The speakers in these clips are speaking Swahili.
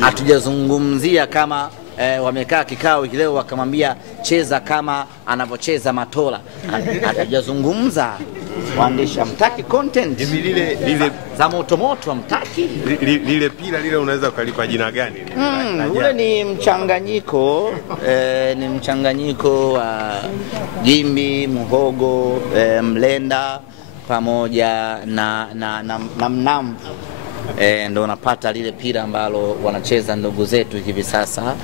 Hatujazungumzia kama wamekaa kikao leo wakamwambia cheza kama anavyocheza Matola. Hatujazungumza waandishi, mtaki content lile za moto moto, mtaki lile pila lile unaweza ukalipa jina gani? Ule ni mchanganyiko ni mchanganyiko wa gimbi, muhogo, mlenda pamoja na mnamvu. Ndo unapata lile pira ambalo wanacheza ndugu zetu hivi sasa.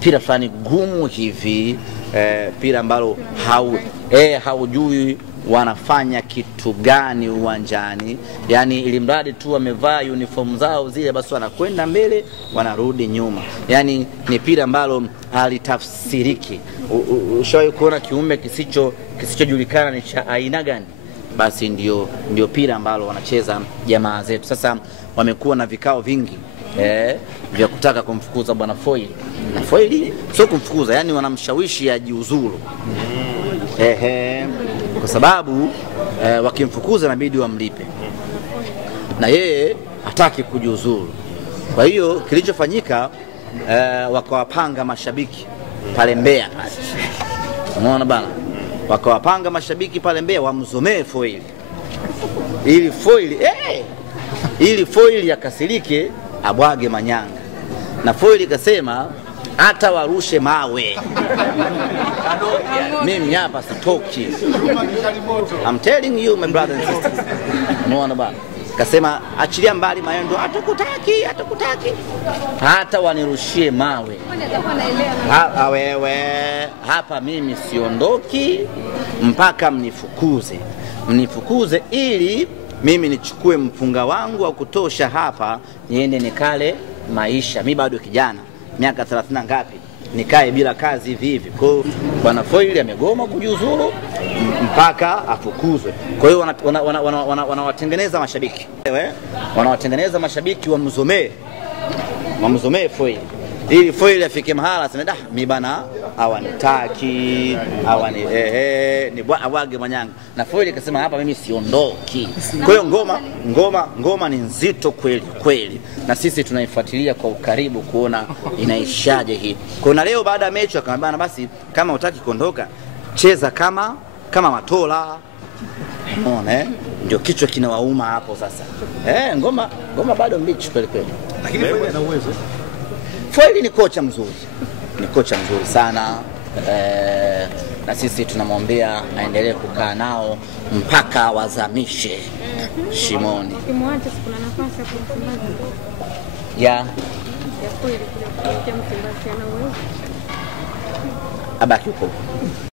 Pira fulani gumu hivi, pira ambalo haujui wanafanya kitu gani uwanjani. Yani ili mradi tu wamevaa uniform zao zile, basi wanakwenda mbele wanarudi nyuma. Yani ni pira ambalo halitafsiriki. Ushawahi kuona kiumbe kisichojulikana ni cha aina gani? Basi ndio pira ambalo wanacheza jamaa zetu. Sasa wamekuwa na vikao vingi vya kutaka kumfukuza bwana Foil. Na Foil sio kumfukuza, yani wanamshawishi ajiuzuru. Kwa sababu wakimfukuza inabidi wamlipe. Na yeye hataki kujiuzuru. Kwa hiyo kilichofanyika wakawapanga mashabiki pale Mbeya. Unaona bana? Wakawapanga mashabiki pale Mbeya wamzomee Foil. Ili Foil yakasirike abwage manyanga. Na Foil kasema hata warushe mawe mimi hapa sitoki. I'm telling you my brothers and sisters. Unaona bana? Kasema achilia mbali maendo, hatukutaki. Hata wanirushie mawe. Wewe hapa mimi siondoki mpaka mnifukuze ili mimi nichukue mpunga wangu wa kutosha hapa niende nikale maisha. Mimi bado kijana, miaka 30 ngapi, nikae bila kazi hivi hivi. Kwa hiyo bwana Foil amegoma kujiuzuru mpaka afukuzwe. Kwa hiyo wanawatengeneza mashabiki. Wanawatengeneza mashabiki wamzomee Foil. Ili Foil afike mahala aseme mimi bana hawanitaki, ni awage manyanga. Na Foil akasema hapa mimi siondoki. Kwa hiyo ngoma ni nzito kweli. Na sisi tunaifuatilia kwa ukaribu kuona inaishaje hii. Kwa leo baada ya mechi akamwambia basi kama hutaki kuondoka cheza kama Matola. Unaona ndio kichwa kinawauma hapo sasa. Ngoma bado mbichi kweli. Lakini Foil ana uwezo. Foil ni kocha mzuri sana. Na sisi tunamwombea aendelee kukaa nao mpaka wazamishe shimoni. Kimwacha kuna nafasi ya kumsambaza. Ya Foil kule kwa Msimbazi ana uwezo. Abaki huko.